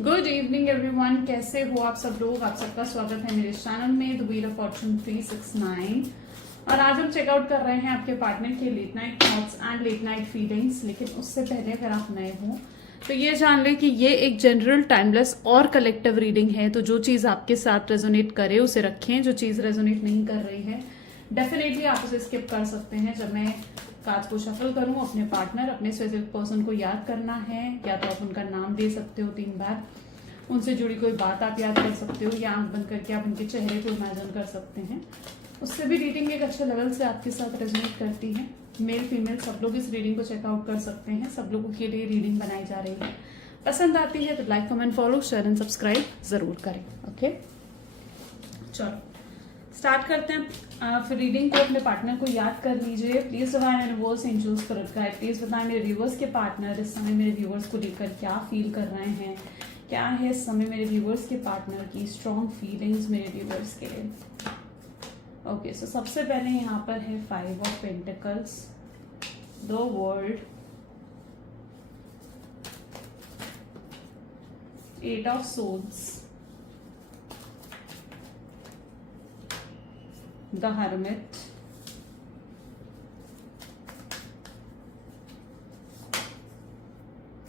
Good evening everyone, कैसे हो आप सब लोग। आप सबका स्वागत है मेरे चैनल में द व्हील ऑफ फॉर्चून 369। और आज हम चेकआउट कर रहे हैं आपके पार्टनर के late night thoughts and late night feelings. लेकिन उससे पहले अगर आप नए हो तो ये जान लें कि ये एक जनरल, टाइमलेस और कलेक्टिव रीडिंग है। तो जो चीज आपके साथ रेजोनेट करे उसे रखें, जो चीज रेजोनेट नहीं कर रही है डेफिनेटली आप उसे स्किप कर सकते हैं। जब मैं कार्ड्स को शफल करूं, अपने पार्टनर, अपने स्पेसिफिक पर्सन को याद करना है, या तो आप उनका नाम दे सकते हो 3 बार, उनसे जुड़ी कोई बात आप याद कर सकते हो, या आंख बंद करके आप उनके चेहरे को इमेजिन कर सकते हैं। उससे भी रीडिंग एक अच्छे लेवल से आपके साथ रेजोनेट करती है। मेल फीमेल सब लोग इस रीडिंग को चेकआउट कर सकते हैं। सब लोगों के लिए रीडिंग बनाई जा रही है। पसंद आती है तो like, comment, follow, share and subscribe जरूर करें। ओके, चलो स्टार्ट करते हैं। फिर रीडिंग को अपने पार्टनर को याद कर लीजिए। Please divine universe, angels, spirit guide, please बताएं मेरे व्यूवर्स के पार्टनर इस समय मेरे व्यूवर्स को लेकर क्या फील कर रहे हैं। क्या है इस समय मेरे व्यूवर्स के पार्टनर की स्ट्रॉन्ग फीलिंग्स मेरे व्यूवर्स के लिए। ओके, सो सबसे पहले यहाँ पर है 5 of pentacles, the world, 8 of swords, the hermit,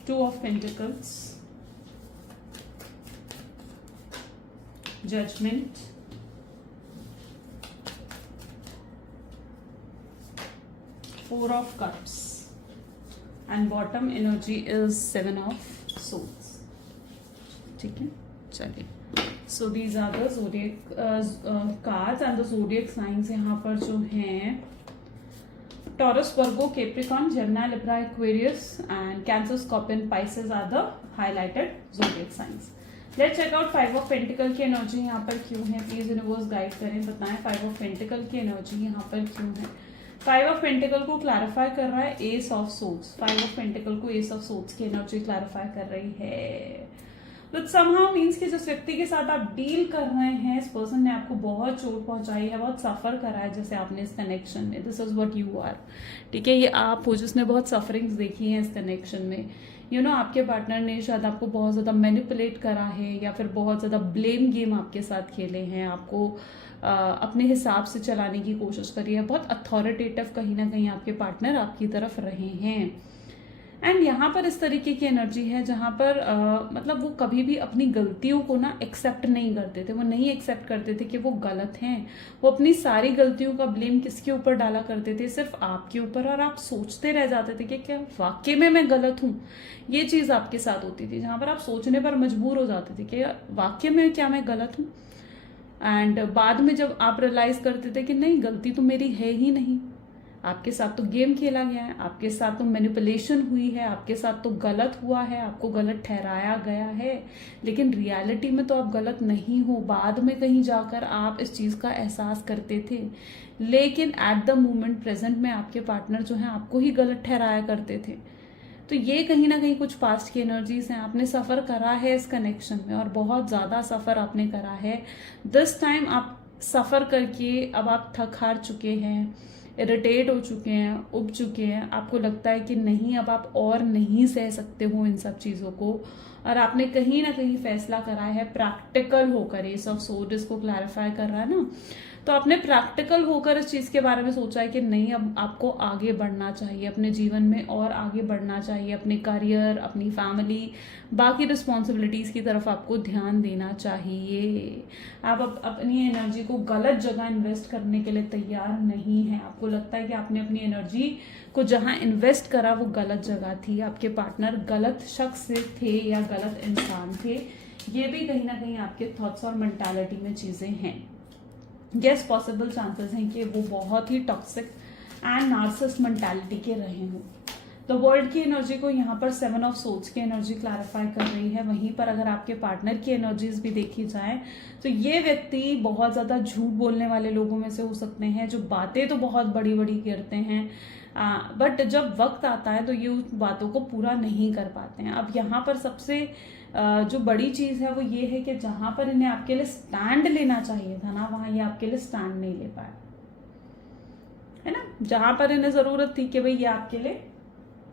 two of pentacles, judgment, four of cups, and bottom energy is 7 of swords। ठीक है, चलिए। So these are the zodiac cards and the zodiac signs यहाँ पर जो हैं Taurus, Virgo, Capricorn, Gemini, Libra, Aquarius and Cancer, Scorpion, Pisces are the highlighted zodiac signs. Let's check out 5 of pentacle की energy यहाँ पर क्यों है। Please universe guide करें, बताएं 5 ऑफ पेंटिकल की एनर्जी यहाँ पर क्यों है। 5 ऑफ पेंटिकल को क्लैरिफाई कर रहा है S of swords. 5 of pentacle को एस ऑफ सोर्ड्स की एनर्जी क्लैरिफाई कर रही है। Which somehow means कि जिस व्यक्ति के साथ आप डील कर रहे हैं, इस पर्सन ने आपको बहुत चोट पहुंचाई है, बहुत सफर करा है जैसे आपने इस कनेक्शन में। This is what you are. ठीक है, ये आप हो जिसने बहुत सफरिंग्स देखी हैं इस कनेक्शन में। यू नो, आपके पार्टनर ने शायद आपको बहुत ज्यादा मैनिपुलेट करा है, या फिर बहुत ज्यादा ब्लेम गेम आपके साथ खेले हैं, आपको अपने हिसाब से चलाने की कोशिश करी है। बहुत अथॉरिटेटिव कहीं ना कहीं आपके पार्टनर आपकी तरफ रहे हैं। एंड यहाँ पर इस तरीके की एनर्जी है जहाँ पर मतलब वो कभी भी अपनी गलतियों को ना एक्सेप्ट नहीं करते थे। वो नहीं एक्सेप्ट करते थे कि वो गलत हैं। वो अपनी सारी गलतियों का ब्लेम किसके ऊपर डाला करते थे, सिर्फ आपके ऊपर। और आप सोचते रह जाते थे कि क्या वाकई में मैं गलत हूँ। ये चीज आपके साथ होती थी जहां पर आप सोचने पर मजबूर हो जाते थे कि वाकई में क्या मैं गलत हूँ। एंड बाद में जब आप रियलाइज करते थे कि नहीं, गलती तो मेरी है ही नहीं, आपके साथ तो गेम खेला गया है, आपके साथ तो मैनिपुलेशन हुई है, आपके साथ तो गलत हुआ है, आपको गलत ठहराया गया है, लेकिन रियलिटी में तो आप गलत नहीं हो। बाद में कहीं जाकर आप इस चीज का एहसास करते थे, लेकिन एट द मोमेंट प्रेजेंट में आपके पार्टनर जो है आपको ही गलत ठहराया करते थे। तो ये कहीं ना कहीं कुछ पास्ट की एनर्जीज हैं। आपने सफर करा है इस कनेक्शन में, और बहुत ज्यादा सफर आपने करा है। दिस टाइम आप सफर करके अब आप थक हार चुके हैं, इरिटेट हो चुके हैं, उब चुके हैं। आपको लगता है कि नहीं, अब आप और नहीं सह सकते हो इन सब चीज़ों को, और आपने कहीं ना कहीं फैसला करा है प्रैक्टिकल होकर। ये सब सोच इसको क्लैरिफाई कर रहा है ना, तो आपने प्रैक्टिकल होकर इस चीज़ के बारे में सोचा है कि नहीं, अब आपको आगे बढ़ना चाहिए अपने जीवन में, और आगे बढ़ना चाहिए अपने करियर, अपनी फैमिली, बाकी रिस्पॉन्सिबिलिटीज़ की तरफ आपको ध्यान देना चाहिए। आप अपनी एनर्जी को गलत जगह इन्वेस्ट करने के लिए तैयार नहीं है। आपको लगता है कि आपने अपनी एनर्जी को जहां इन्वेस्ट करा वो गलत जगह थी, आपके पार्टनर गलत शख्स थे या गलत इंसान थे। ये भी कहीं ना कहीं आपके थॉट्स और मेंटालिटी में चीज़ें हैं। यस, पॉसिबल चांसेस हैं कि वो बहुत ही टॉक्सिक एंड नार्सिसिस्ट मेंटालिटी के रहे हों। तो वर्ल्ड की एनर्जी को यहाँ पर 7 ऑफ सोर्ड्स की एनर्जी क्लैरिफाई कर रही है। वहीं पर अगर आपके पार्टनर की एनर्जीज भी देखी जाए तो ये व्यक्ति बहुत ज्यादा झूठ बोलने वाले लोगों में से हो सकते हैं, जो बातें तो बहुत बड़ी बड़ी करते हैं, बट जब वक्त आता है तो ये उस बातों को पूरा नहीं कर पाते हैं। अब यहाँ पर सबसे जो बड़ी चीज है वो ये है कि जहां पर इन्हें आपके लिए स्टैंड लेना चाहिए था ना, वहां ये आपके लिए स्टैंड नहीं ले पाए, है ना। जहां पर इन्हें जरूरत थी कि भाई ये आपके लिए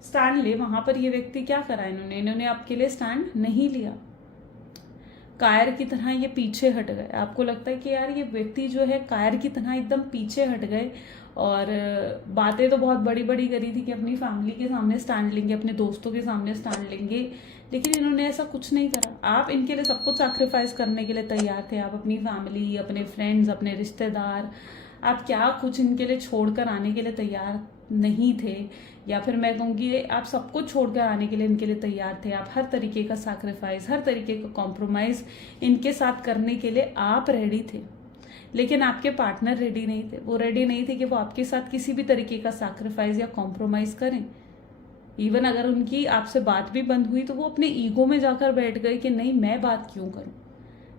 स्टैंड ले, वहां पर ये व्यक्ति क्या करा, इन्होंने आपके लिए स्टैंड नहीं लिया। कायर की तरह ये पीछे हट गए। आपको लगता है कि यार ये व्यक्ति जो है कायर की तरह एकदम पीछे हट गए, और बातें तो बहुत बड़ी बड़ी करी थी कि अपनी फैमिली के सामने स्टैंड लेंगे, अपने दोस्तों के सामने स्टैंड लेंगे, लेकिन इन्होंने ऐसा कुछ नहीं करा। आप इनके लिए सब कुछ सैक्रिफाइस करने के लिए तैयार थे। आप अपनी फैमिली, अपने फ्रेंड्स, अपने रिश्तेदार, आप क्या कुछ इनके लिए छोड़कर आने के लिए तैयार नहीं थे, या फिर मैं कहूँगी आप सब कुछ छोड़कर आने के लिए इनके लिए तैयार थे। आप हर तरीके का सैक्रिफाइस, हर तरीके का कॉम्प्रोमाइज इनके साथ करने के लिए आप रेडी थे, लेकिन आपके पार्टनर रेडी नहीं थे। वो रेडी नहीं थे कि वो आपके साथ किसी भी तरीके का सैक्रिफाइस या कॉम्प्रोमाइज करें। इवन अगर उनकी आपसे बात भी बंद हुई तो वो अपने ईगो में जाकर बैठ गए कि नहीं, मैं बात क्यों करूं,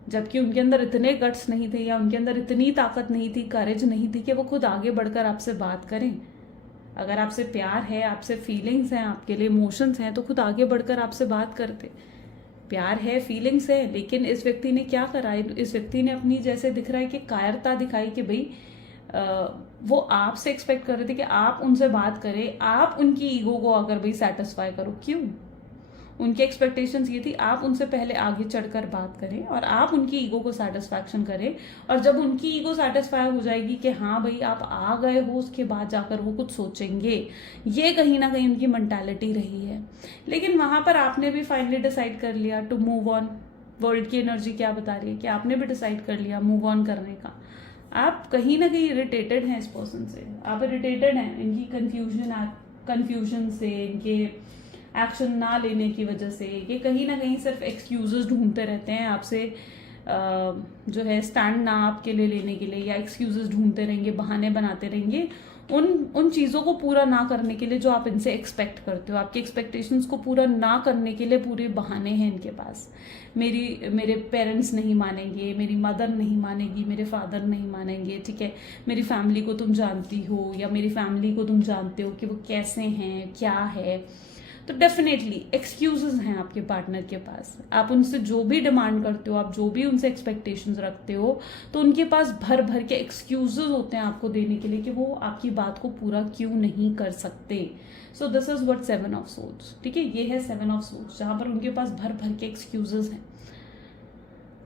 जबकि उनके अंदर इतने गट्स नहीं थे या उनके अंदर इतनी ताकत नहीं थी, करेज नहीं थी कि वो खुद आगे बढ़कर आपसे बात करें। अगर आपसे प्यार है, आपसे फीलिंग्स हैं, आपके लिए इमोशंस हैं, तो खुद आगे बढ़कर आपसे बात करते। प्यार है, फीलिंग्स है, लेकिन इस व्यक्ति ने क्या करा, इस व्यक्ति ने अपनी, जैसे दिख रहा है कि कायरता दिखाई कि भाई वो आपसे एक्सपेक्ट कर रहे थे कि आप उनसे बात करें, आप उनकी ईगो को अगर भाई सेटिस्फाई करो। क्यों? उनकी एक्सपेक्टेशंस ये थी आप उनसे पहले आगे चढ़कर बात करें और आप उनकी ईगो को सेटिस्फैक्शन करें, और जब उनकी ईगो सेटिस्फाई हो जाएगी कि हाँ भाई आप आ गए हो, उसके बाद जाकर वो कुछ सोचेंगे। ये कहीं ना कहीं उनकी मेंटालिटी रही है। लेकिन वहां पर आपने भी फाइनली डिसाइड कर लिया टू मूव ऑन। वर्ल्ड की एनर्जी क्या बता रही है कि आपने भी डिसाइड कर लिया मूव ऑन करने का। आप कहीं ना कहीं इरिटेटेड हैं इस पर्सन से, आप इरिटेटेड हैं इनकी कंफ्यूजन से, इनके एक्शन ना लेने की वजह से। ये कहीं ना कहीं सिर्फ एक्सक्यूजेस ढूंढते रहते हैं आपसे, जो है स्टैंड ना आपके लिए लेने के लिए, या एक्सक्यूजेस ढूंढते रहेंगे, बहाने बनाते रहेंगे उन चीज़ों को पूरा ना करने के लिए जो आप इनसे एक्सपेक्ट करते हो। आपकी एक्सपेक्टेशंस को पूरा ना करने के लिए पूरे बहाने हैं इनके पास। मेरे पेरेंट्स नहीं मानेंगे, मेरी मदर नहीं मानेगी, मेरे फादर नहीं मानेंगे, ठीक है, मेरी फैमिली को तुम जानती हो, या मेरी फैमिली को तुम जानते हो कि वो कैसे हैं, क्या है। तो डेफिनेटली एक्सक्यूजेस हैं आपके पार्टनर के पास। आप उनसे जो भी डिमांड करते हो, आप जो भी उनसे एक्सपेक्टेशंस रखते हो, तो उनके पास भर भर के एक्सक्यूजेस होते हैं आपको देने के लिए कि वो आपकी बात को पूरा क्यों नहीं कर सकते। So this is what 7 of swords, ठीक है, ये है 7 ऑफ सोर्ड्स, जहां पर उनके पास भर भर के एक्सक्यूजेस हैं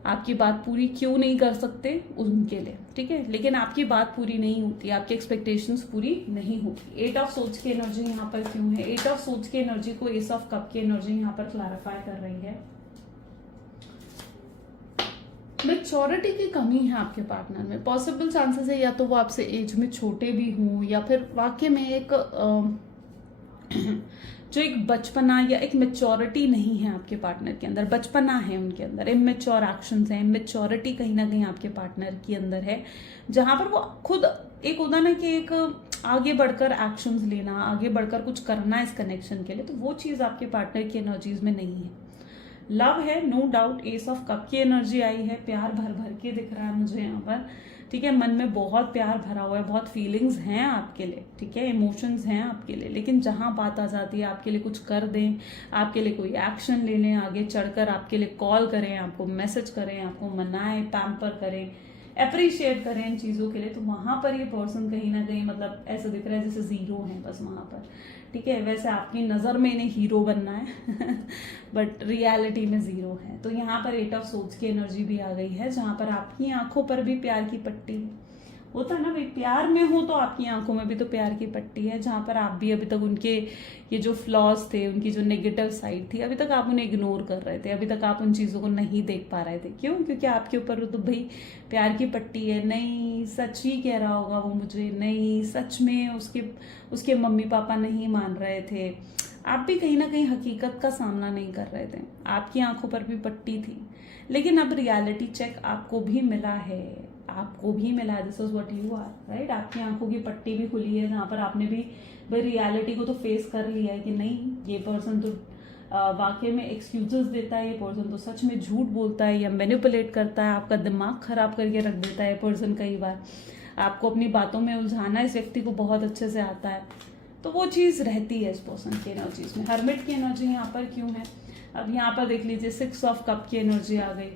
आपकी बात पूरी क्यों नहीं कर सकते उनके लिए, ठीक है। लेकिन आपकी बात पूरी नहीं होती, आपकी एक्सपेक्टेशंस पूरी नहीं होती। 8 ऑफ सोर्ड्स की एनर्जी यहाँ पर क्यों है? 8 ऑफ सोर्ड्स की एनर्जी को एस ऑफ कप की एनर्जी यहाँ पर क्लैरिफाई कर रही है। मैच्योरिटी की कमी है आपके पार्टनर में। पॉसिबल चांसेस है या तो वो आपसे एज में छोटे भी हों, या फिर वाकई में एक जो एक बचपना या एक मेच्योरिटी नहीं है आपके पार्टनर के अंदर। बचपना है उनके अंदर, इमेच्योर एक्शंस हैं, इमेच्योरिटी कहीं ना कहीं आपके पार्टनर के अंदर है, जहां पर वो खुद एक होता ना कि एक आगे बढ़कर एक्शंस लेना, आगे बढ़कर कुछ करना इस कनेक्शन के लिए, तो वो चीज आपके पार्टनर की एनर्जीज में नहीं है। लव है, no doubt, ace of cup की एनर्जी आई है, प्यार भर भर के दिख रहा है मुझे यहाँ पर, ठीक है। मन में बहुत प्यार भरा हुआ है, बहुत फीलिंग्स हैं आपके लिए, ठीक है, इमोशंस हैं आपके लिए। लेकिन जहां बात आ जाती है आपके लिए कुछ कर दें, आपके लिए कोई एक्शन ले लें, आगे चढ़कर आपके लिए कॉल करें, आपको मैसेज करें, आपको मनाएं, पैम्पर करें, अप्रिशिएट करें इन चीजों के लिए, तो वहां पर ये पर्सन कहीं ना कहीं मतलब ऐसा दिख रहा है जैसे जीरो है बस वहां पर, ठीक है। वैसे आपकी नजर में इन्हें हीरो बनना है बट रियलिटी में जीरो है। तो यहाँ पर 8 ऑफ सोर्ड्स की एनर्जी भी आ गई है, जहां पर आपकी आंखों पर भी प्यार की पट्टी होता है ना भाई, प्यार में हो तो आपकी आंखों में भी तो प्यार की पट्टी है, जहां पर आप भी अभी तक उनके ये जो फ्लॉज थे, उनकी जो नेगेटिव साइड थी, अभी तक आप उन्हें इग्नोर कर रहे थे, अभी तक आप उन चीजों को नहीं देख पा रहे थे। क्यों? क्योंकि आपके ऊपर तो भाई प्यार की पट्टी है। नहीं, सच ही कह रहा होगा वो मुझे, नहीं सच में उसके मम्मी पापा नहीं मान रहे थे। आप भी कहीं ना कहीं हकीकत का सामना नहीं कर रहे थे, आपकी आंखों पर भी पट्टी थी। लेकिन अब रियलिटी चेक आपको भी मिला है, आपको भी मिला है, this is what you are, right. आपकी आंखों की पट्टी भी खुली है, जहां पर आपने भी भाई रियलिटी को तो फेस कर लिया है कि नहीं, ये पर्सन तो वाकई में एक्सक्यूजेस देता है, ये पर्सन तो सच में झूठ बोलता है या मैनिपुलेट करता है, आपका दिमाग खराब करके रख देता है पर्सन। कई बार आपको अपनी बातों में उलझाना इस व्यक्ति को बहुत अच्छे से आता है, तो वो चीज रहती है इस पर्सन की एनर्जीज में। हर्मिट की एनर्जी यहाँ पर क्यों है? अब यहाँ पर देख लीजिए 6 ऑफ कप की एनर्जी आ गई।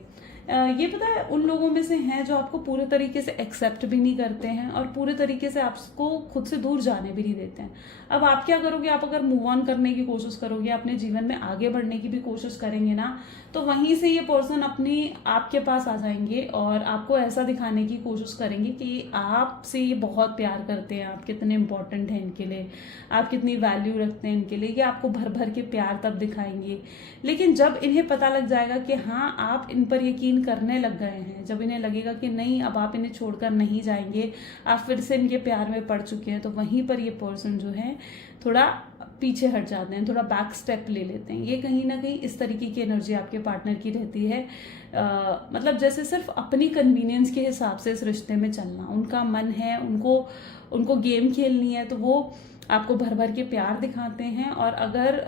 ये पता है उन लोगों में से हैं जो आपको पूरे तरीके से एक्सेप्ट भी नहीं करते हैं और पूरे तरीके से आपको खुद से दूर जाने भी नहीं देते हैं। अब आप क्या करोगे, आप अगर मूव ऑन करने की कोशिश करोगे, अपने जीवन में आगे बढ़ने की भी कोशिश करेंगे ना, तो वहीं से ये पर्सन अपनी आपके पास आ जाएंगे और आपको ऐसा दिखाने की कोशिश करेंगे कि आपसे ये बहुत प्यार करते हैं, आप कितने इंपॉर्टेंट हैं इनके लिए, आप कितनी वैल्यू रखते हैं इनके लिए, ये आपको भर भर के प्यार तब दिखाएंगे। लेकिन जब इन्हें पता लग जाएगा कि हाँ आप इन पर यकीन करने लग गए हैं, जब इन्हें लगेगा कि नहीं अब आप इन्हें छोड़कर नहीं जाएंगे, आप फिर से इनके प्यार में पड़ चुके हैं, तो वहीं पर ये पर्सन जो है थोड़ा पीछे हट जाते हैं, थोड़ा बैक स्टेप ले लेते हैं। ये कहीं ना कहीं इस तरीके की एनर्जी आपके पार्टनर की रहती है। मतलब जैसे सिर्फ अपनी कन्वीनियंस के हिसाब से इस रिश्ते में चलना, उनका मन है, उनको गेम खेलनी है, तो वो आपको भर भर के प्यार दिखाते हैं। और अगर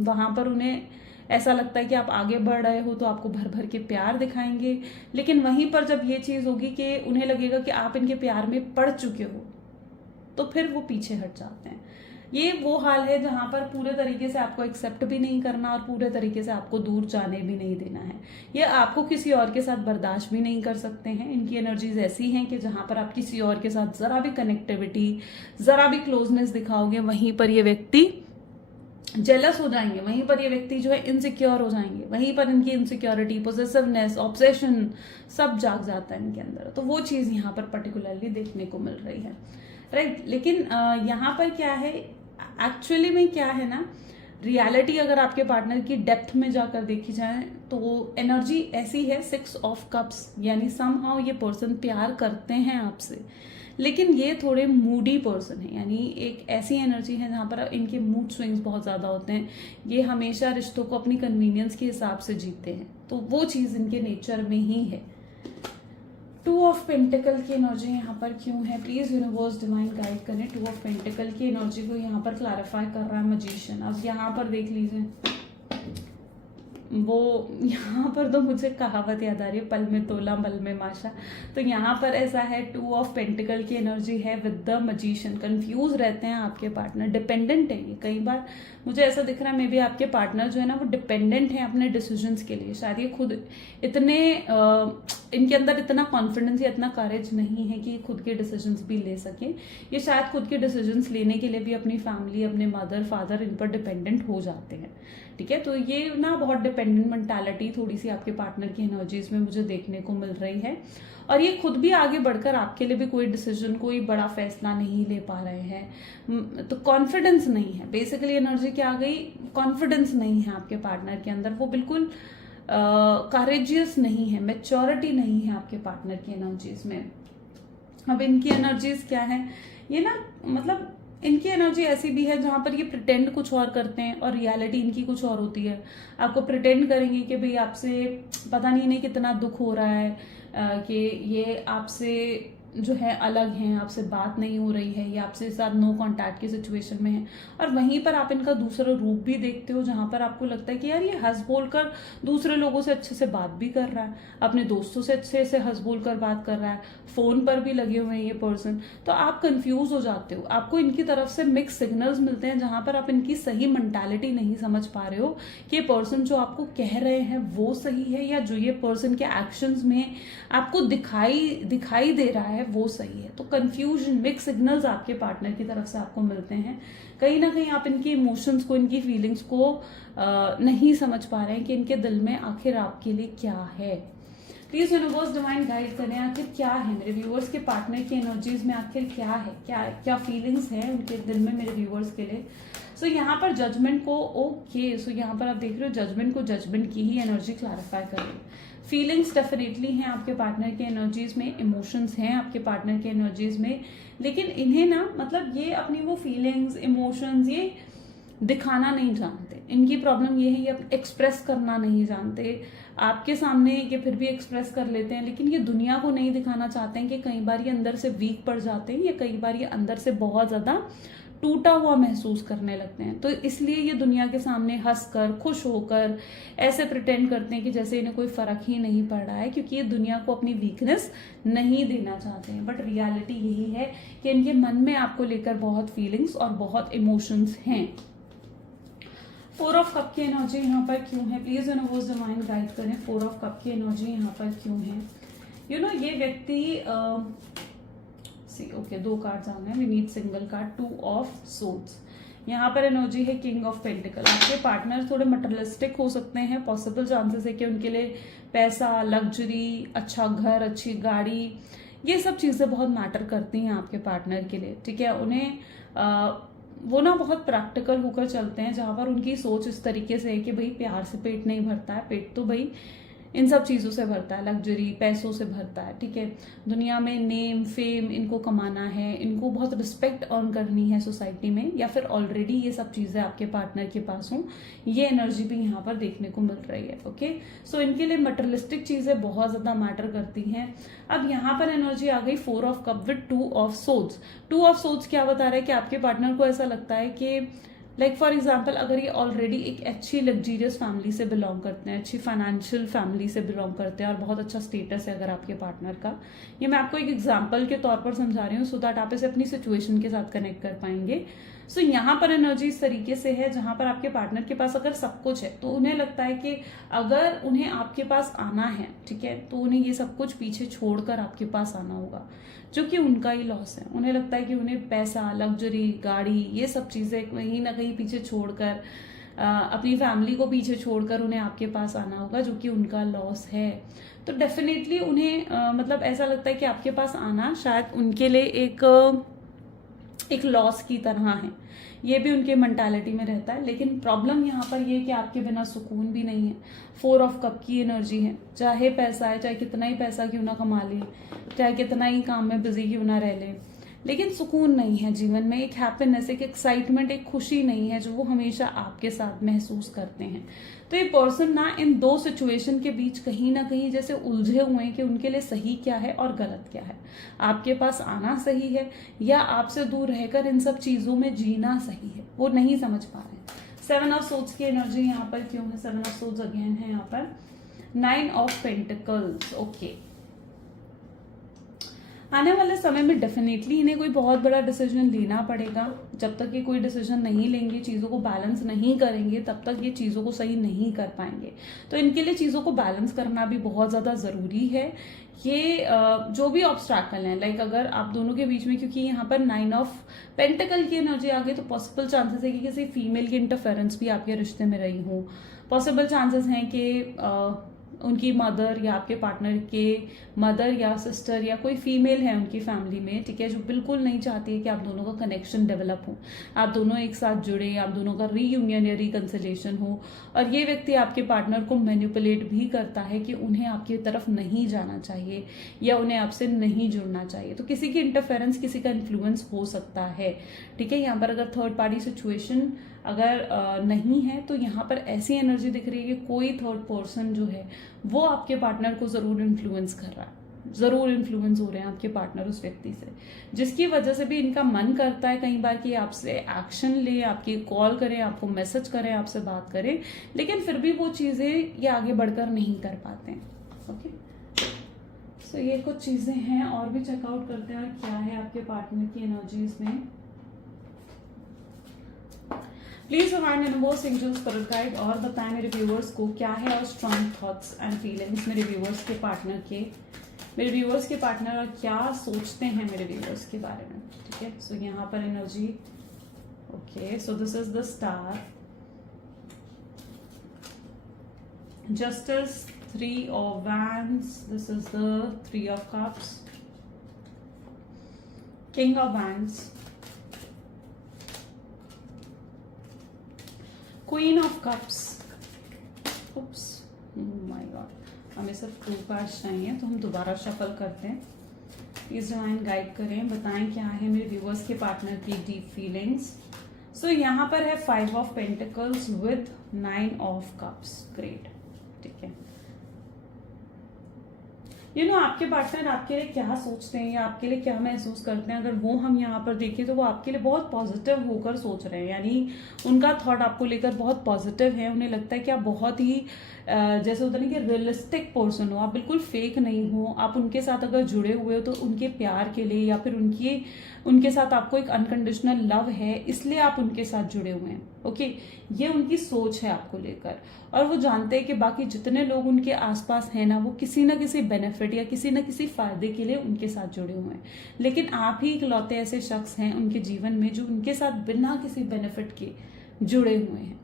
वहां पर उन्हें ऐसा लगता है कि आप आगे बढ़ रहे हो तो आपको भर भर के प्यार दिखाएंगे। लेकिन वहीं पर जब ये चीज होगी कि उन्हें लगेगा कि आप इनके प्यार में पड़ चुके हो, तो फिर वो पीछे हट जाते हैं। ये वो हाल है जहां पर पूरे तरीके से आपको एक्सेप्ट भी नहीं करना और पूरे तरीके से आपको दूर जाने भी नहीं देना है। ये आपको किसी और के साथ बर्दाश्त भी नहीं कर सकते हैं। इनकी एनर्जीज ऐसी हैं कि जहां पर आप किसी और के साथ जरा भी कनेक्टिविटी, जरा भी क्लोजनेस दिखाओगे, वहीं पर ये व्यक्ति जेलस हो जाएंगे, वहीं पर ये व्यक्ति जो है इनसिक्योर हो जाएंगे, वहीं पर इनकी इनसिक्योरिटी, पोजेसिवनेस, ऑब्सेशन सब जाग जाता है इनके अंदर। तो वो चीज यहाँ पर पर्टिकुलरली देखने को मिल रही है, राइट। लेकिन यहाँ पर क्या है, एक्चुअली में क्या है ना, रियलिटी अगर आपके पार्टनर की डेप्थ में जाकर देखी जाए तो एनर्जी ऐसी है 6 ऑफ कप्स, यानी समहाउ ये पर्सन प्यार करते हैं आपसे, लेकिन ये थोड़े मूडी पर्सन है। यानी एक ऐसी एनर्जी है जहां पर इनके मूड स्विंग्स बहुत ज्यादा होते हैं। ये हमेशा रिश्तों को अपनी कन्वीनियंस के हिसाब से जीते हैं, तो वो चीज इनके नेचर में ही है। 2 ऑफ पेंटिकल की एनर्जी यहाँ पर क्यों है, प्लीज यूनिवर्स डिवाइन गाइड करें। 2 ऑफ पेंटिकल की एनर्जी को यहाँ पर क्लैरिफाई कर रहा है मैजिशियन। अब यहाँ पर देख लीजिए, वो यहाँ पर तो मुझे कहावत याद आ रही है, पल में तोला मल में माशा। तो यहाँ पर ऐसा है, 2 ऑफ पेंटिकल की एनर्जी है विद द मैजिशियन। कंफ्यूज रहते हैं आपके पार्टनर, डिपेंडेंट है ये। कई बार मुझे ऐसा दिख रहा है मे बी आपके पार्टनर जो है ना वो डिपेंडेंट है अपने डिसीजंस के लिए। शायद ये खुद इतने इनके अंदर इतना कॉन्फिडेंस या इतना करेज नहीं है कि खुद के डिसीजंस भी ले सके। ये शायद खुद के डिसीजंस लेने के लिए भी अपनी फैमिली, अपने मदर फादर इन पर डिपेंडेंट हो जाते हैं, ठीक है। तो ये ना बहुत डिपेंडेंट मेंटालिटी थोड़ी सी आपके पार्टनर की एनर्जीज में मुझे देखने को मिल रही है। और ये खुद भी आगे बढ़कर आपके लिए भी कोई डिसीजन, कोई बड़ा फैसला नहीं ले पा रहे हैं। तो कॉन्फिडेंस नहीं है, बेसिकली एनर्जी क्या आ गई, कॉन्फिडेंस नहीं है आपके पार्टनर के अंदर। वो बिल्कुल करेजियस नहीं है, मैच्योरिटी नहीं है आपके पार्टनर की एनर्जीज में। अब इनकी एनर्जीज क्या है, ये ना मतलब इनकी एनर्जी ऐसी भी है जहां पर ये प्रिटेंड कुछ और करते हैं और रियलिटी इनकी कुछ और होती है। आपको प्रिटेंड करेंगे कि भाई आपसे पता नहीं कितना दुख हो रहा है, कि ये आपसे जो है अलग हैं, आपसे बात नहीं हो रही है, या आपसे साथ नो कांटेक्ट की सिचुएशन में है। और वहीं पर आप इनका दूसरा रूप भी देखते हो जहां पर आपको लगता है कि यार ये हंस बोल कर दूसरे लोगों से अच्छे से बात भी कर रहा है, अपने दोस्तों से अच्छे से हंस बोल कर बात कर रहा है, फोन पर भी लगे हुए हैं ये पर्सन। तो आप कंफ्यूज हो जाते हो, आपको इनकी तरफ से मिक्स सिग्नल्स मिलते हैं जहां पर आप इनकी सही मेंटालिटी नहीं समझ पा रहे हो कि ये पर्सन जो आपको कह रहे हैं वो सही है, या जो ये पर्सन के एक्शंस में आपको दिखाई दे रहा है वो सही है। तो कंफ्यूजन, मिक्स सिग्नल्स आपके पार्टनर की तरफ से आपको मिलते हैं। कहीं ना कहीं आप इनके इमोशंस को, इनकी फीलिंग्स को नहीं समझ पा रहे हैं कि इनके दिल में आखिर आपके लिए क्या है। प्लीज यूनिवर्स डिवाइन गाइड करें, आखिर क्या है मेरे व्यूअर्स के पार्टनर की एनर्जीज में, आखिर क्या है, क्या फीलिंग्स है उनके दिल में मेरे व्यूअर्स के लिए। सो यहाँ पर जजमेंट को ओके, सो यहाँ पर आप देख रहे हो जजमेंट को, जजमेंट की ही एनर्जी क्लैरिफाई कर रही है। फीलिंग्स डेफिनेटली हैं आपके पार्टनर के एनर्जीज में, इमोशंस हैं आपके पार्टनर के एनर्जीज में, लेकिन इन्हें ना मतलब ये अपनी वो फीलिंग्स, इमोशंस ये दिखाना नहीं जानते। इनकी प्रॉब्लम ये है, ये एक्सप्रेस करना नहीं जानते। आपके सामने ये फिर भी एक्सप्रेस कर लेते हैं, लेकिन ये दुनिया को नहीं दिखाना चाहते हैं कि कई बार ये अंदर से वीक पड़ जाते हैं, या कई बार ये अंदर से बहुत ज्यादा टूटा हुआ महसूस करने लगते हैं। तो इसलिए ये दुनिया के सामने हंसकर, खुश होकर ऐसे प्रिटेंड करते हैं कि जैसे इन्हें कोई फर्क ही नहीं पड़ रहा है, क्योंकि ये दुनिया को अपनी वीकनेस नहीं देना चाहते हैं। बट रियलिटी यही है कि इनके मन में आपको लेकर बहुत फीलिंग्स और बहुत इमोशंस हैं। 4 ऑफ कप की एनर्जी यहाँ पर क्यों है, प्लीज यूनिवर्स डिवाइन गाइड करें, 4 ऑफ कप की एनर्जी यहाँ पर क्यों है। ये व्यक्ति ओके 2 कार्ड आना है, we need single card, 2 of swords. यहाँ पर एनर्जी है किंग ऑफ पेंटिकल। आपके पार्टनर थोड़े मटेरियलिस्टिक हो सकते हैं, पॉसिबल चांसेस है कि उनके लिए पैसा, लग्जरी, अच्छा घर, अच्छी गाड़ी, ये सब चीजें बहुत मैटर करती हैं आपके पार्टनर के लिए, ठीक है। उन्हें वो ना बहुत प्रैक्टिकल होकर चलते हैं, जहां पर उनकी सोच इस तरीके से है कि भाई प्यार से पेट नहीं भरता है, पेट तो भाई इन सब चीज़ों से भरता है, लग्जरी, पैसों से भरता है, ठीक है। दुनिया में नेम, फेम इनको कमाना है, इनको बहुत रिस्पेक्ट अर्न करनी है सोसाइटी में, या फिर ऑलरेडी ये सब चीज़ें आपके पार्टनर के पास हों, ये एनर्जी भी यहाँ पर देखने को मिल रही है। ओके, सो इनके लिए मटेरियलिस्टिक चीज़ें बहुत ज़्यादा मैटर करती हैं। अब यहाँ पर एनर्जी आ गई 4 of cup with 2 of swords. 2 of swords क्या बता रहा है कि आपके पार्टनर को ऐसा लगता है कि लाइक फॉर एग्जाम्पल, अगर ये ऑलरेडी एक अच्छी लग्जीरियस फैमिली से बिलोंग करते हैं, अच्छी फाइनेंशियल फैमिली से बिलोंग करते हैं और बहुत अच्छा स्टेटस है अगर आपके पार्टनर का, ये मैं आपको एक एग्जाम्पल के तौर पर समझा रही हूँ सो दैट आप इसे अपनी सिचुएशन के साथ कनेक्ट कर पाएंगे। सो यहाँ पर एनर्जी इस तरीके से है जहां पर आपके पार्टनर के पास अगर सब कुछ है तो उन्हें लगता है कि अगर उन्हें आपके पास आना है, ठीक है, तो उन्हें ये सब कुछ पीछे छोड़कर आपके पास आना होगा, जो कि उनका ही लॉस है। उन्हें लगता है कि उन्हें पैसा, लग्जरी, गाड़ी, ये सब चीजें कहीं ना कहीं पीछे छोड़कर, अपनी फैमिली को पीछे छोड़कर उन्हें आपके पास आना होगा, जो कि उनका लॉस है। तो डेफिनेटली उन्हें मतलब ऐसा लगता है कि आपके पास आना शायद उनके लिए एक लॉस की तरह है, ये भी उनके मेंटालिटी में रहता है। लेकिन प्रॉब्लम यहाँ पर ये है कि आपके बिना सुकून भी नहीं है। 4 ऑफ कप की एनर्जी है, चाहे पैसा है, चाहे कितना ही पैसा क्यों ना कमा ले, चाहे कितना ही काम में बिजी क्यों ना रह ले, लेकिन सुकून नहीं है जीवन में, एक हैप्पीनेस, एक एक्साइटमेंट, एक खुशी नहीं है जो वो हमेशा आपके साथ महसूस करते हैं। तो ये पर्सन ना इन 2 सिचुएशन के बीच कहीं ना कहीं जैसे उलझे हुए हैं कि उनके लिए सही क्या है और गलत क्या है, आपके पास आना सही है या आपसे दूर रहकर इन सब चीजों में जीना सही है, वो नहीं समझ पा रहे हैं। 7 ऑफ सोर्ड्स की एनर्जी यहाँ पर क्यों है, 7 ऑफ सोर्ड्स अगेन है यहाँ पर, 9 ऑफ पेंटिकल्स। ओके, आने वाले समय में डेफिनेटली इन्हें कोई बहुत बड़ा डिसीजन लेना पड़ेगा। जब तक ये कोई डिसीजन नहीं लेंगे, चीज़ों को बैलेंस नहीं करेंगे, तब तक ये चीज़ों को सही नहीं कर पाएंगे। तो इनके लिए चीज़ों को बैलेंस करना भी बहुत ज़्यादा ज़रूरी है। ये जो भी ऑब्स्ट्रैकल है, लाइक अगर आप दोनों के बीच में, क्योंकि यहाँ पर 9 ऑफ पेंटिकल की एनर्जी आ गई, तो पॉसिबल चांसेस है कि किसी फीमेल की इंटरफेरेंस भी आपके रिश्ते में रही हो। पॉसिबल चांसेस हैं कि उनकी मदर या आपके पार्टनर के मदर या सिस्टर या कोई फीमेल है उनकी फैमिली में, ठीक है, जो बिल्कुल नहीं चाहती है कि आप दोनों का कनेक्शन डेवलप हो, आप दोनों एक साथ जुड़े, आप दोनों का रीयूनियन या रिकंसिलेशन हो। और ये व्यक्ति आपके पार्टनर को मैनिपुलेट भी करता है कि उन्हें आपकी तरफ नहीं जाना चाहिए या उन्हें आपसे नहीं जुड़ना चाहिए। तो किसी की इंटरफेरेंस, किसी का इन्फ्लुएंस हो सकता है, ठीक है। यहाँ पर अगर थर्ड पार्टी सिचुएशन अगर नहीं है, तो यहाँ पर ऐसी एनर्जी दिख रही है कि कोई थर्ड पर्सन जो है वो आपके पार्टनर को जरूर इन्फ्लुएंस कर रहा है, जरूर इन्फ्लुएंस हो रहे हैं आपके पार्टनर उस व्यक्ति से, जिसकी वजह से भी इनका मन करता है कई बार कि आपसे एक्शन ले, आपकी कॉल करें, आपको मैसेज करें, आपसे बात करें, लेकिन फिर भी वो चीजें ये आगे बढ़कर नहीं कर पाते हैं। ओके, सो ये कुछ चीजें हैं, और भी चेकआउट करते हैं क्या है आपके पार्टनर की एनर्जीज में। Please divine universe, angels, spirit guide, और बताएं मेरे व्यूअर्स को क्या है और स्ट्रॉन्ग थॉट्स एंड फीलिंग्स मेरे व्यूअर्स के पार्टनर के, मेरे व्यूअर्स के पार्टनर और क्या सोचते हैं मेरे व्यूअर्स के बारे में, ठीक है। सो यहाँ पर energy, okay, so this is the star, justice, 3 of wands, this is the 3 of cups, king of wands, queen of cups, oops, my God, हमें सिर्फ 2 कार्ड्स चाहिए तो हम दोबारा शफल करते हैं। प्लीज डिवाइन गाइड करें, बताएं क्या है मेरे व्यूअर्स के पार्टनर की डीप फीलिंग्स। सो यहाँ पर है 5 of pentacles with 9 of cups, great, ठीक है। आपके पार्टनर आपके लिए क्या सोचते हैं या आपके लिए क्या महसूस करते हैं, अगर वो हम यहाँ पर देखें तो वो आपके लिए बहुत पॉजिटिव होकर सोच रहे हैं, यानी उनका थॉट आपको लेकर बहुत पॉजिटिव है। उन्हें लगता है कि आप बहुत ही जैसे होता नहीं कि रियलिस्टिक पर्सन हो, आप बिल्कुल फेक नहीं हो। आप उनके साथ अगर जुड़े हुए हो तो उनके प्यार के लिए या फिर उनके साथ आपको एक अनकंडीशनल लव है, इसलिए आप उनके साथ जुड़े हुए हैं। ओके, ये उनकी सोच है आपको लेकर। और वो जानते हैं कि बाकी जितने लोग उनके आसपास हैं ना, वो किसी ना किसी बेनिफिट या किसी ना किसी फायदे के लिए उनके साथ जुड़े हुए हैं, लेकिन आप ही इकलौते ऐसे शख्स हैं उनके जीवन में जो उनके साथ बिना किसी बेनिफिट के जुड़े हुए हैं।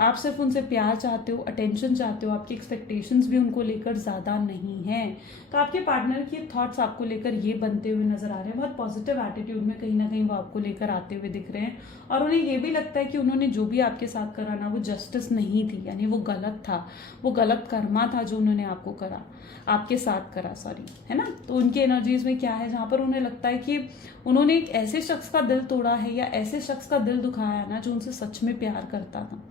आप सिर्फ उनसे प्यार चाहते हो, अटेंशन चाहते हो, आपकी एक्सपेक्टेशंस भी उनको लेकर ज्यादा नहीं है। तो आपके पार्टनर के थॉट्स आपको लेकर ये बनते हुए नजर आ रहे हैं, बहुत पॉजिटिव एटीट्यूड में कहीं ना कहीं वो आपको लेकर आते हुए दिख रहे हैं। और उन्हें ये भी लगता है कि उन्होंने जो भी आपके साथ करा ना, वो जस्टिस नहीं थी, यानी वो गलत था, वो गलत कर्मा था जो उन्होंने आपको करा, आपके साथ करा, सॉरी, है ना। तो उनकी एनर्जीज में क्या है, जहां पर उन्हें लगता है कि उन्होंने एक ऐसे शख्स का दिल तोड़ा है या ऐसे शख्स का दिल दुखाया है ना जो उनसे सच में प्यार करता था,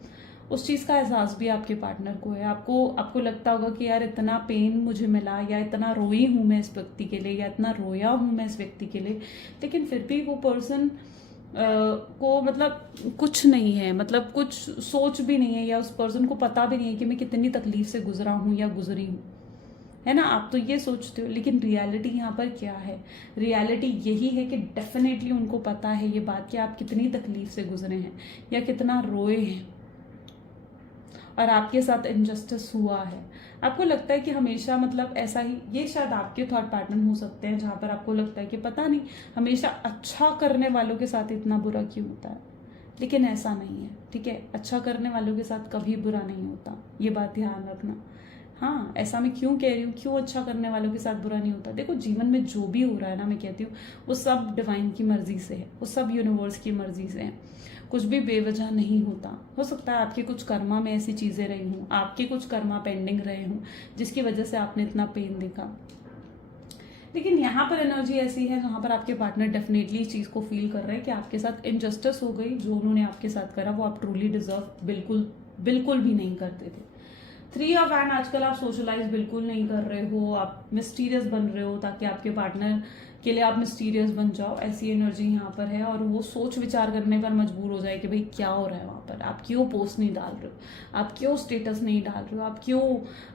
उस चीज का एहसास भी आपके पार्टनर को है। आपको लगता होगा कि यार इतना पेन मुझे मिला, या इतना रोई हूं मैं इस व्यक्ति के लिए, या इतना रोया हूं मैं इस व्यक्ति के लिए, लेकिन फिर भी वो पर्सन को मतलब कुछ नहीं है, मतलब कुछ सोच भी नहीं है, या उस पर्सन को पता भी नहीं है कि मैं कितनी तकलीफ से गुजरा हूं या गुजरी हूं, है ना। आप तो ये सोचते हो, लेकिन रियलिटी यहाँ पर क्या है, रियलिटी यही है कि डेफिनेटली उनको पता है ये बात कि आप कितनी तकलीफ से गुजरे हैं या कितना रोए हैं और आपके साथ इनजस्टिस हुआ है। आपको लगता है कि हमेशा मतलब ऐसा ही, ये शायद आपके थॉट पैटर्न हो सकते हैं जहां पर आपको लगता है कि पता नहीं हमेशा अच्छा करने वालों के साथ इतना बुरा क्यों होता है, लेकिन ऐसा नहीं है, ठीक है। अच्छा करने वालों के साथ कभी बुरा नहीं होता, ये बात ध्यान रखना। हाँ, ऐसा मैं क्यों कह रही हूँ, क्यों अच्छा करने वालों के साथ बुरा नहीं होता। देखो, जीवन में जो भी हो रहा है ना, मैं कहती हूँ वो सब डिवाइन की मर्जी से है, वो सब यूनिवर्स की मर्जी से है, कुछ भी बेवजह नहीं होता। हो सकता है आपके कुछ कर्मा में ऐसी चीजें रही हूँ, आपके कुछ कर्मा पेंडिंग रहे हूँ जिसकी वजह से आपने इतना पेन देखा, लेकिन यहाँ पर एनर्जी ऐसी है जहां पर आपके पार्टनर डेफिनेटली इस चीज को फील कर रहे हैं कि आपके साथ इनजस्टिस हो गई, जो उन्होंने आपके साथ करा वो आप ट्रूली डिजर्व बिल्कुल भी नहीं करते थे। 3 ऑफ वैंड, आजकल आप सोशलाइज बिल्कुल नहीं कर रहे हो, आप मिस्टीरियस बन रहे हो ताकि आपके पार्टनर के लिए आप मिस्टीरियस बन जाओ, ऐसी एनर्जी यहाँ पर है। और वो सोच विचार करने पर मजबूर हो जाए कि भाई क्या हो रहा है वहां पर, आप क्यों पोस्ट नहीं डाल रहे हो, आप क्यों स्टेटस नहीं डाल रहे हो, आप क्यों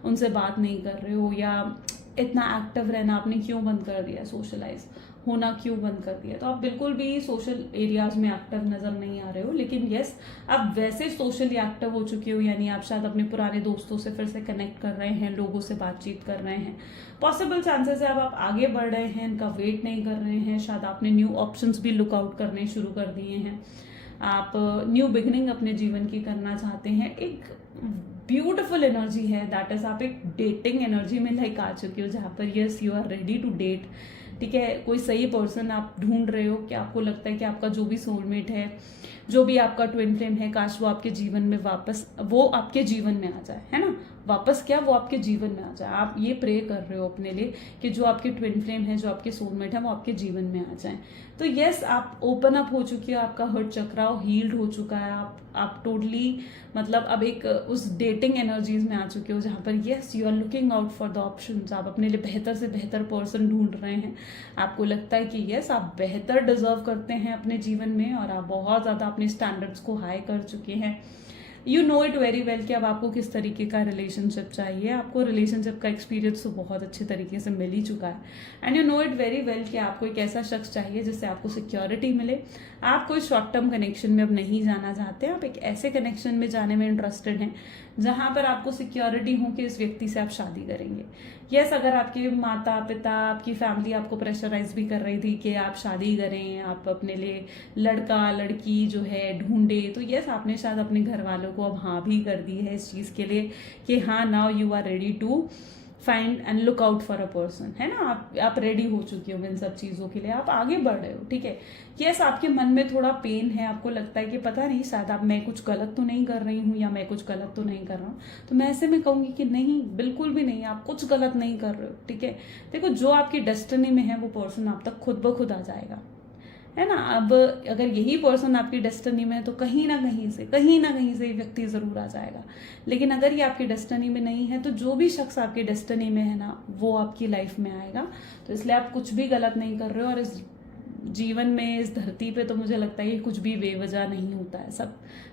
उनसे बात नहीं कर रहे हो, या इतना एक्टिव रहना आपने क्यों बंद कर दिया, सोशलाइज होना क्यों बंद कर दिया। तो आप बिल्कुल भी सोशल एरियाज में एक्टिव नजर नहीं आ रहे हो, लेकिन यस, आप वैसे सोशली एक्टिव हो चुके हो, यानी आप शायद अपने पुराने दोस्तों से फिर से कनेक्ट कर रहे हैं, लोगों से बातचीत कर रहे हैं। पॉसिबल चांसेस है अब आप आगे बढ़ रहे हैं, इनका वेट नहीं कर रहे हैं, शायद आपने न्यू ऑप्शंस भी लुकआउट करने शुरू कर दिए हैं, आप न्यू बिगिनिंग अपने जीवन की करना चाहते हैं। एक ब्यूटिफुल एनर्जी है, दैट इज आप एक डेटिंग एनर्जी में लाइक आ चुके हो, जहां पर yes you are ready to date, ठीक है। कोई सही पर्सन आप ढूंढ रहे हो कि आपको लगता है कि आपका जो भी सोलमेट है, जो भी आपका ट्विन फ्लेम है, काश वो आपके जीवन में वापस वो आपके जीवन में आ जाए, है ना। वापस क्या, वो आपके जीवन में आ जाए। आप ये प्रे कर रहे हो अपने लिए कि जो आपके ट्विन फ्लेम है, जो आपके सोलमेट है, वो आपके जीवन में आ जाए। तो यस, आप ओपन अप हो चुकी हो, आपका हर्ट चक्रा हील्ड हो चुका है, आप टोटली मतलब अब एक उस डेटिंग एनर्जीज में आ चुके हो जहां पर yes you are looking out for the options. आप अपने लिए बेहतर से बेहतर पर्सन ढूंढ रहे हैं, आपको लगता है कि यस आप बेहतर डिजर्व करते हैं अपने जीवन में, और आप बहुत ज्यादा अपने स्टैंडर्ड्स को हाई कर चुके हैं। You know it very well कि अब आपको किस तरीके का रिलेशनशिप चाहिए। आपको रिलेशनशिप का एक्सपीरियंस तो बहुत अच्छे तरीके से मिल ही चुका है, and you know it very well कि आपको एक ऐसा शख्स चाहिए जिससे आपको सिक्योरिटी मिले। आप कोई शॉर्ट टर्म कनेक्शन में अब नहीं जाना चाहते, आप एक ऐसे कनेक्शन में जाने में इंटरेस्टेड हैं जहां पर आपको सिक्योरिटी हो कि इस व्यक्ति से आप शादी करेंगे। यस, अगर आपके माता पिता, आपकी फैमिली आपको प्रेशराइज भी कर रही थी कि आप शादी करें, आप अपने लिए लड़का लड़की जो है ढूंढे, तो यस आपने शायद अपने घर वालों को अब हाँ भी कर दी है इस चीज के लिए कि हाँ now you are ready to find and look out for a person, है ना। आप रेडी हो चुके हो इन सब चीजों के लिए, आप आगे बढ़ रहे हो, ठीक है। यस, आपके मन में थोड़ा पेन है, आपको लगता है कि पता नहीं शायद आप मैं कुछ गलत तो नहीं कर रही हूँ, या मैं कुछ गलत तो नहीं कर रहा हूँ। तो मैं ऐसे में कहूंगी कि नहीं, बिल्कुल भी नहीं, आप कुछ गलत नहीं कर रहे हो, ठीक है। देखो, जो आपकी डेस्टिनी में है वो पर्सन आप तक खुद ब खुद आ जाएगा, है ना। अब अगर यही पर्सन आपकी डेस्टिनी में है तो कहीं ना कहीं से ये व्यक्ति जरूर आ जाएगा। लेकिन अगर ये आपकी डेस्टिनी में नहीं है तो जो भी शख्स आपकी डेस्टिनी में है ना वो आपकी लाइफ में आएगा। तो इसलिए आप कुछ भी गलत नहीं कर रहे हो। और इस जीवन में, इस धरती पे तो मुझे लगता है कि कुछ भी बेवजह नहीं होता है।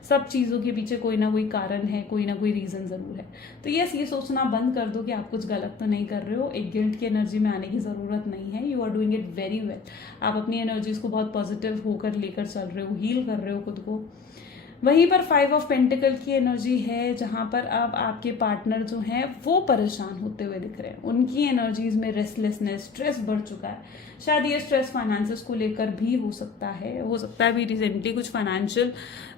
सब चीज़ों के पीछे कोई ना कोई कारण है, कोई ना कोई रीज़न ज़रूर है। तो यस, ये सोचना बंद कर दो कि आप कुछ गलत तो नहीं कर रहे हो। एक गिल्ट की एनर्जी में आने की ज़रूरत नहीं है। You are doing it very well. आप अपनी एनर्जीज को बहुत पॉजिटिव होकर लेकर चल रहे हो, हील कर रहे हो खुद को। वहीं पर 5 ऑफ पेंटिकल की एनर्जी है, जहां पर अब आपके पार्टनर जो हैं वो परेशान होते हुए दिख रहे हैं। उनकी एनर्जीज में रेस्टलेसनेस, स्ट्रेस बढ़ चुका है। शायद ये स्ट्रेस फाइनेंसेस को लेकर भी हो सकता है भी रिसेंटली कुछ फाइनेंशियल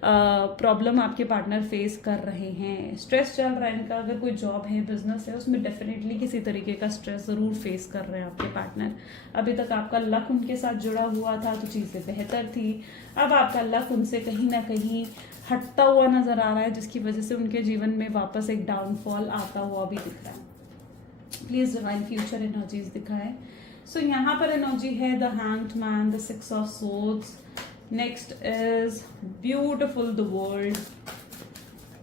प्रॉब्लम आपके पार्टनर फेस कर रहे हैं। स्ट्रेस चल रहा है इनका। अगर कोई जॉब है, बिजनेस है, उसमें डेफिनेटली किसी तरीके का स्ट्रेस जरूर फेस कर रहे हैं आपके पार्टनर। अभी तक आपका लक उनके साथ जुड़ा हुआ था तो चीजें बेहतर थी। अब आपका लक उनसे कहीं ना कहीं हटता हुआ नजर आ रहा है, जिसकी वजह से उनके जीवन में वापस एक डाउनफॉल आता हुआ भी दिख रहा है। प्लीज डिवाइन फ्यूचर एनर्जीज दिखाए। सो यहाँ पर एनर्जी है the hanged man, the 6 of swords, next is beautiful the world,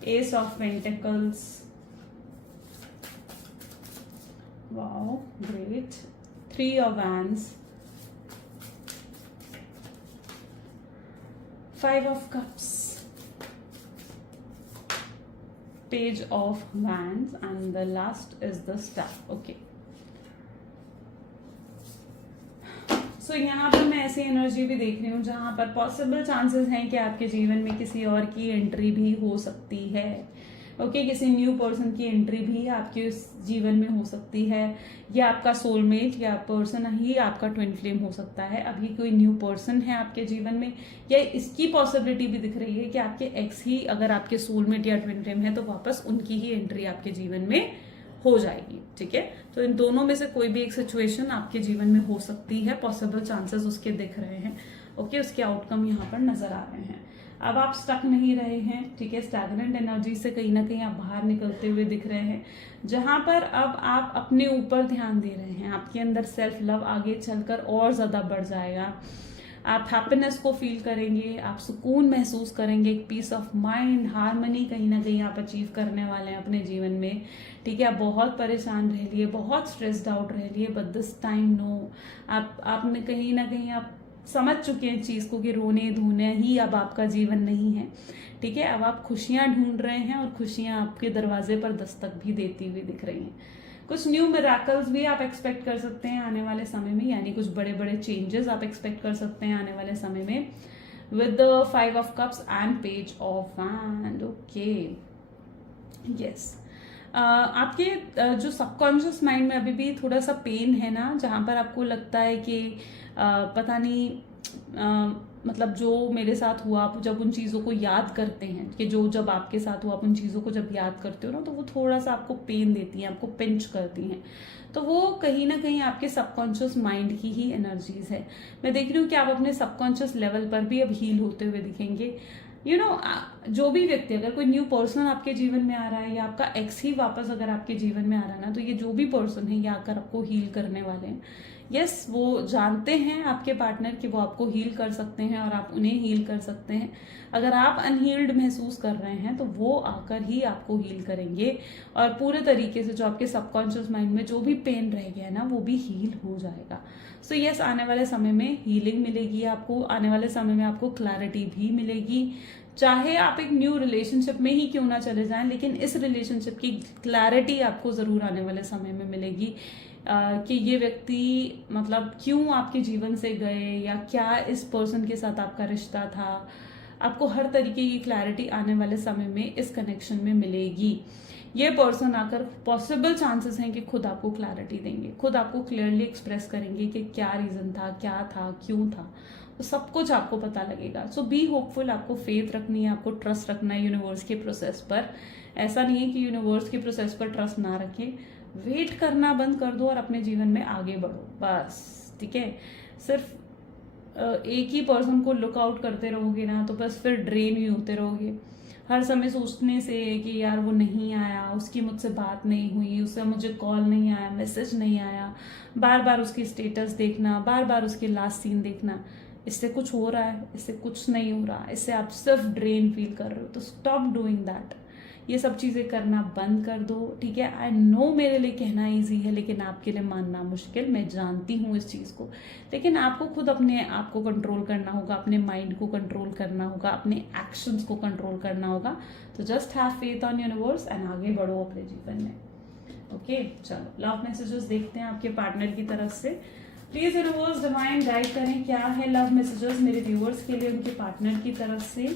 S of pentacles, wow great, 3 of wands, 5 of cups, page of wands, and the last is the star. Okay, so यहाँ पर मैं ऐसी energy भी देख रही हूँ जहां पर पॉसिबल चांसेस हैं कि आपके जीवन में किसी और की एंट्री भी हो सकती है। ओके, किसी न्यू पर्सन की एंट्री भी आपके उस जीवन में हो सकती है। या आपका सोलमेट या पर्सन ही आपका ट्विन फ्लेम हो सकता है। अभी कोई न्यू पर्सन है आपके जीवन में, या इसकी पॉसिबिलिटी भी दिख रही है कि आपके एक्स ही अगर आपके सोलमेट या ट्विन फ्लेम है तो वापस उनकी ही एंट्री आपके जीवन में हो जाएगी। ठीक है, तो इन दोनों में से कोई भी एक सिचुएशन आपके जीवन में हो सकती है। पॉसिबल चांसेस उसके दिख रहे हैं। ओके, उसके आउटकम यहाँ पर नजर आ रहे हैं। अब आप स्टक नहीं रहे हैं। ठीक है, स्टैग्नेंट एनर्जी से कहीं ना कहीं आप बाहर निकलते हुए दिख रहे हैं, जहां पर अब आप अपने ऊपर ध्यान दे रहे हैं। आपके अंदर सेल्फ लव आगे चलकर और ज्यादा बढ़ जाएगा। आप हैप्पीनेस को फील करेंगे, आप सुकून महसूस करेंगे, एक पीस ऑफ माइंड, हार्मनी कहीं ना कहीं आप अचीव करने वाले हैं अपने जीवन में। ठीक है, आप बहुत परेशान रह लिए, बहुत स्ट्रेस्ड आउट रह लिए, बट दिस टाइम नो, आपने कहीं ना कहीं आप समझ चुके हैं चीज को कि रोने धोने ही अब आपका जीवन नहीं है। ठीक है, अब आप खुशियां ढूंढ रहे हैं और खुशियां आपके दरवाजे पर दस्तक भी देती हुई दिख रही हैं। कुछ न्यू मिराकल्स भी आप एक्सपेक्ट कर सकते हैं आने वाले समय में, यानी कुछ बड़े बड़े चेंजेस आप एक्सपेक्ट कर सकते हैं आने वाले समय में with the 5 of cups and page of wand. Okay, yes, आपके जो सबकॉन्शियस माइंड में अभी भी थोड़ा सा पेन है ना, जहां पर आपको लगता है कि पता नहीं, मतलब जो मेरे साथ हुआ, आप जब उन चीज़ों को याद करते हैं कि जो जब आपके साथ हुआ, आप उन चीज़ों को जब याद करते हो ना तो वो थोड़ा सा आपको पेन देती हैं, आपको पिंच करती हैं। तो वो कहीं ना कहीं आपके सबकॉन्शियस माइंड की ही एनर्जीज है। मैं देख रही हूँ कि आप अपने सबकॉन्शियस लेवल पर भी अब हील होते हुए दिखेंगे। जो भी व्यक्ति, अगर कोई न्यू पर्सन आपके जीवन में आ रहा है या आपका एक्स ही वापस अगर आपके जीवन में आ रहा है ना, तो ये जो भी पर्सन है ये आकर आपको हील करने वाले हैं। यस, वो जानते हैं आपके पार्टनर कि वो आपको हील कर सकते हैं और आप उन्हें हील कर सकते हैं। अगर आप अनहील्ड महसूस कर रहे हैं तो वो आकर ही आपको हील करेंगे और पूरे तरीके से जो आपके सबकॉन्शियस माइंड में जो भी पेन रह गया है ना वो भी हील हो जाएगा। सो यस, आने वाले समय में हीलिंग मिलेगी आपको, आने वाले समय में आपको क्लैरिटी भी मिलेगी। चाहे आप एक न्यू रिलेशनशिप में ही क्यों ना चले जाएं, लेकिन इस रिलेशनशिप की क्लैरिटी आपको जरूर आने वाले समय में मिलेगी कि ये व्यक्ति मतलब क्यों आपके जीवन से गए या क्या इस पर्सन के साथ आपका रिश्ता था। आपको हर तरीके की क्लैरिटी आने वाले समय में इस कनेक्शन में मिलेगी। ये पर्सन आकर पॉसिबल चांसेस हैं कि खुद आपको क्लैरिटी देंगे, खुद आपको क्लियरली एक्सप्रेस करेंगे कि क्या रीजन था, क्या था, क्यों था, तो सब कुछ आपको पता लगेगा। सो बी होपफुल, आपको फेथ रखनी है, आपको ट्रस्ट रखना है यूनिवर्स के प्रोसेस पर। ऐसा नहीं है कि यूनिवर्स के प्रोसेस पर ट्रस्ट ना रखें, वेट करना बंद कर दो और अपने जीवन में आगे बढ़ो बस। ठीक है, सिर्फ एक ही पर्सन को लुक आउट करते रहोगे ना तो बस फिर ड्रेन ही होते रहोगे। हर समय सोचने से कि यार वो नहीं आया, उसकी मुझसे बात नहीं हुई, उससे मुझे कॉल नहीं आया, मैसेज नहीं आया, बार बार उसकी स्टेटस देखना, बार बार उसके लास्ट सीन देखना, इससे कुछ हो रहा है, इससे कुछ नहीं हो रहा, इससे आप सिर्फ ड्रेन फील कर रहे हो, तो स्टॉप डूइंग दैट। ये सब चीज़ें करना बंद कर दो, ठीक है। आई नो मेरे लिए कहना ईजी है, लेकिन आपके लिए मानना मुश्किल, मैं जानती हूँ इस चीज़ को। लेकिन आपको खुद अपने आप को कंट्रोल करना होगा, अपने माइंड को कंट्रोल करना होगा, अपने एक्शंस को कंट्रोल करना होगा। तो just have faith on universe and आगे बढ़ो अपने जीवन में। ओके, चलो लव मैसेजेस देखते हैं आपके पार्टनर की तरफ से। प्लीज यूनिवर्स डिवाइन गाइड करें, क्या है लव मैसेजेस मेरे व्यूअर्स के लिए उनके पार्टनर की तरफ से।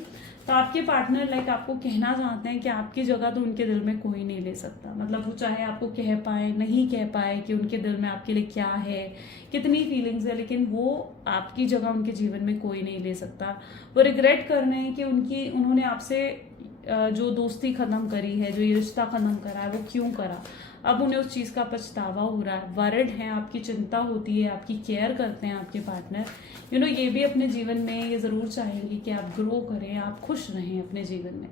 तो आपके पार्टनर लाइक आपको कहना चाहते हैं कि आपकी जगह तो उनके दिल में कोई नहीं ले सकता। मतलब वो चाहे आपको कह पाए नहीं कह पाए कि उनके दिल में आपके लिए क्या है, कितनी फीलिंग्स है, लेकिन वो आपकी जगह उनके जीवन में कोई नहीं ले सकता। वो रिग्रेट कर रहे हैं कि उन्होंने आपसे जो दोस्ती खत्म करी है, जो ये रिश्ता खत्म करा है, वो क्यों करा। अब उन्हें उस चीज़ का पछतावा हो रहा है, वरिड है, आपकी चिंता होती है, आपकी केयर करते हैं आपके पार्टनर। ये भी अपने जीवन में ये ज़रूर चाहेंगे कि आप ग्रो करें, आप खुश रहें अपने जीवन में।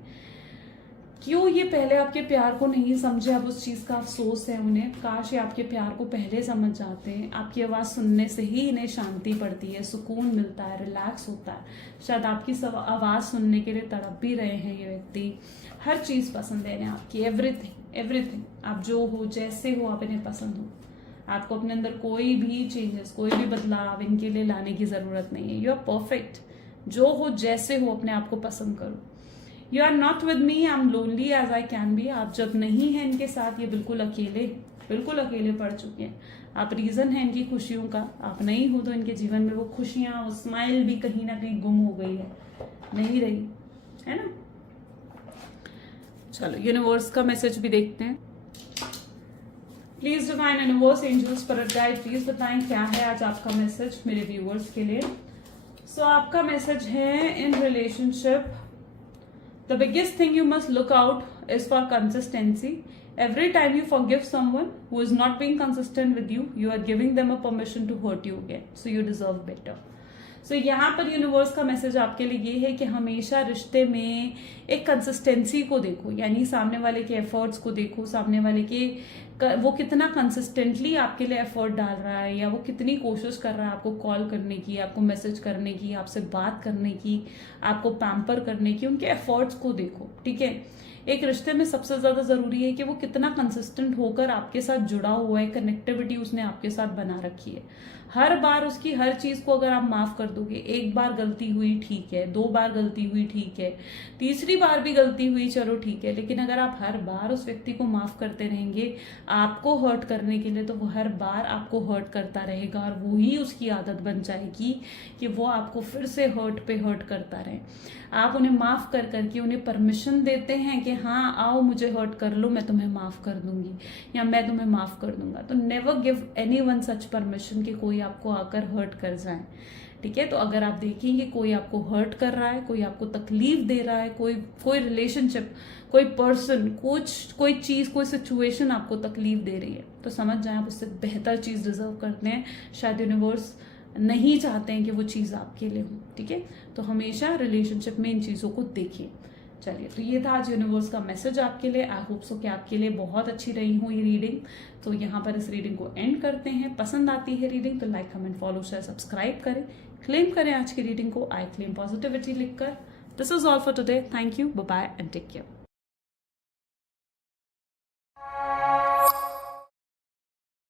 क्यों ये पहले आपके प्यार को नहीं समझे, अब उस चीज़ का अफसोस है उन्हें। काश ये आपके प्यार को पहले समझ जाते हैं। आपकी आवाज़ सुनने से ही इन्हें शांति पड़ती है, सुकून मिलता है, रिलैक्स होता है। शायद आपकी सब आवाज़ सुनने के लिए तड़प भी रहे हैं ये व्यक्ति। हर चीज़ पसंद है इन्हें आपकी, एवरीथिंग। आप जो हो, जैसे हो, आप इन्हें पसंद हो। आपको अपने अंदर कोई भी चेंजेस, कोई भी बदलाव इनके लिए लाने की ज़रूरत नहीं है। यू आर परफेक्ट, जो हो जैसे हो, अपने आप को पसंद करो। You are not with me, I am lonely as I can be. आप जब नहीं हैं इनके साथ, ये बिल्कुल अकेले पड़ चुके हैं। आप रीजन है इनकी खुशियों का। आप नहीं हो तो इनके जीवन में वो खुशियां, वो स्माइल भी कहीं ना कहीं गुम हो गई है, नहीं रही है ना। चलो यूनिवर्स का मैसेज भी देखते हैं। Please divine universe, angel, spirit guide, please बताएं क्या है आज आपका मैसेज मेरे व्यूअर्स के लिए। सो आपका मैसेज है, in relationship the biggest thing you must look out is for consistency. Every time you forgive someone who is not being consistent with you, you are giving them a permission to hurt you again. So you deserve better. So यहाँ पर universe का message आपके लिए ये है कि हमेशा रिश्ते में एक कंसिस्टेंसी को देखो, यानी सामने वाले के एफर्ट्स को देखो, सामने वाले के वो कितना कंसिस्टेंटली आपके लिए एफर्ट डाल रहा है, या वो कितनी कोशिश कर रहा है आपको कॉल करने की, आपको मैसेज करने की, आपसे बात करने की, आपको पैम्पर करने की। उनके एफर्ट्स को देखो, ठीक है। एक रिश्ते में सबसे ज्यादा जरूरी है कि वो कितना कंसिस्टेंट होकर आपके साथ जुड़ा हुआ है, कनेक्टिविटी उसने आपके साथ बना रखी है। हर बार उसकी हर चीज को अगर आप माफ कर दोगे, एक बार गलती हुई ठीक है, 2 बार गलती हुई ठीक है, तीसरी बार भी गलती हुई चलो ठीक है, लेकिन अगर आप हर बार उस व्यक्ति को माफ करते रहेंगे आपको हर्ट करने के लिए, तो वो हर बार आपको हर्ट करता रहेगा और वो ही उसकी आदत बन जाएगी कि वो आपको फिर से हर्ट पे हर्ट करता रहे। आप उन्हें माफ कर करके उन्हें परमिशन देते हैं कि हाँ आओ मुझे हर्ट कर लो, मैं तुम्हें माफ कर दूंगी या मैं तुम्हें माफ कर दूंगा। तो नेवर गिव एनीवन सच परमिशन कि कोई आपको आकर हर्ट कर जाए, ठीक है। तो अगर आप देखेंगे कोई आपको हर्ट कर रहा है, कोई आपको तकलीफ दे रहा है, कोई रिलेशनशिप, कोई पर्सन, कोई चीज, कोई सिचुएशन आपको तकलीफ दे रही है, तो समझ जाए आप उससे बेहतर चीज डिजर्व करते हैं। शायद यूनिवर्स नहीं चाहते हैं कि वो चीज आपके लिए हो, ठीक है। तो हमेशा रिलेशनशिप में इन चीजों को देखिए। चलिए, तो ये था आज यूनिवर्स का मैसेज आपके लिए। आई होप सो कि आपके लिए बहुत अच्छी रही हो ये रीडिंग। तो यहाँ पर इस रीडिंग को एंड करते हैं। पसंद आती है रीडिंग तो like, comment, follow, share, subscribe करें। क्लेम करें आज की रीडिंग को, आई क्लेम पॉजिटिविटी लिखकर। This is all for today. Thank you, bye bye and take care.